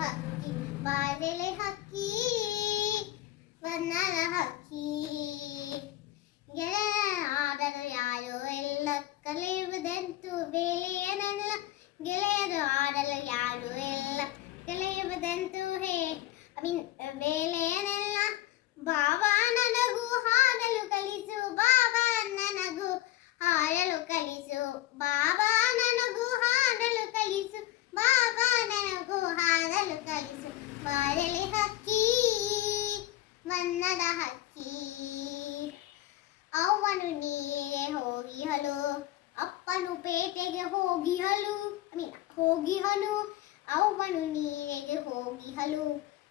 ಹಕ್ಕಿ ಬಾರೆಲೆ ಹಕ್ಕಿ ಬಣ್ಣದ ಹಕ್ಕಿ ಗೆಳೆಯ ಆಡಲು ಯಾರು ಎಲ್ಲ ಕಲಿಯುವುದೆಂತು ಬೇಳೆಯನೆಲ್ಲ ಗೆಳೆಯರು ಆಡಲು ಯಾರು ಎಲ್ಲ ಕಲಿಯುವುದೆಂತು ಬೇಳೆಯನೆಲ್ಲ ಬಾಬಾ ನನಗೂ ಹಾಡಲು ಕಲಿಸು ಬಾಬಾ ನನಗೂ ಹಾಡಲು ಕಲಿಸು ಬಾಬಾ ನನಗೂ ಹಾಡಲು ಕಲಿಸು ಬಾಬಾ ನನಗೂ ಹಾಡಲು ಕಲಿಸು ಬಾರೆಲೆ ಹಕ್ಕಿ ಬಣ್ಣದ ಹಕ್ಕಿ ಅವನು ನೀರಿಗೆ ಹೋಗಿಹಲು ಅಪ್ಪನು ಪೇಟೆಗೆ ಹೋಗಿಹಲು ಅವನು ನೀರಿಗೆ ಹೋಗಿಹಲು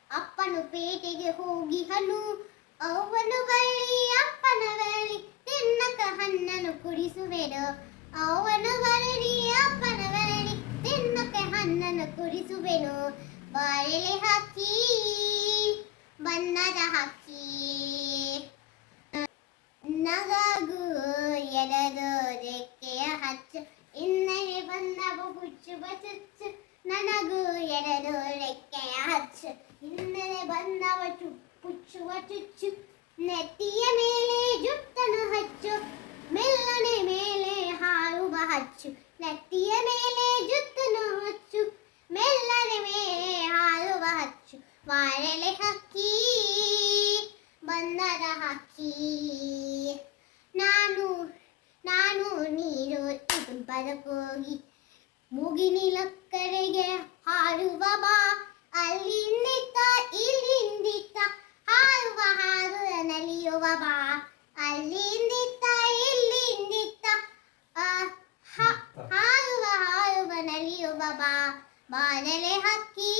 ಅಪ್ಪನು ಪೇಟೆಗೆ ಹೋಗಿಹನು ಅವನು ಬಳ್ಳಿ ಅಪ್ಪನ ಬಳ್ಳಿ ತಿನ್ನಕ ಹಣ್ಣನ್ನು ಕುಡಿಸುವೆನು ಅವನು ಬಳ್ಳಿ ಅಪ್ಪನ ಬಳ್ಳಿ ತಿನ್ನಕ ಹಣ್ಣನ್ನು ಕುಡಿಸುವೆನು ಬಾರೆಲೆ ಹಕ್ಕಿ ಬಣ್ಣದ ಹಕ್ಕಿ ನಗಗು ಎಡದು ರೆಕ್ಕೆಯ ಹಚ್ಚು ಇನ್ನರೆ ಬಂದವು ಹುಚ್ಚುವ ಚುಚ್ಚು ನನಗೂ ಎಡದು ರೆಕ್ಕೆಯ ಹಚ್ಚು ಇನ್ನರೆ ಬಂದವ ಪುಚ್ಚುವ ಚುಚ್ಚು ನೆತ್ತಿಯ ಮೇಲೆ ಜುಟ್ಟನು ಹಚ್ಚು ಮೆಲ್ಲನೆ ಮೇಲೆ ಹಾರುವ ಹಚ್ಚು ನೆತ್ತಿಯ ಮೇಲೆ ಜುಟ್ಟನು ಹಚ್ಚು ಮೆಲ್ಲನೆ ಮೇಲೆ ಹಾರುವ ಹಚ್ಚು ಬಾರೆಲೆ ಹಕ್ಕಿ ಬಣ್ಣದ ಹಕ್ಕಿ ನಾನು ನೀರು ಬದಕೋಗಿ ಮುಗಿನಿಲಕ್ಕರೆಗೆ ಹಾರುವ ಬಾ ಅಲ್ಲಿಂದಿತ್ತ ಇಲ್ಲಿಂದಿತ್ತ ಹಾರುವ ಹಾರು ನಲಿಯುವ ಬಾ ಅಲ್ಲಿಂದಿತ್ತ ಇಲ್ಲಿಂದಿತ್ತ ಹಾರುವ ನಲಿಯುವ ಬಾ ಬಾರೆಲೆ ಹಕ್ಕಿ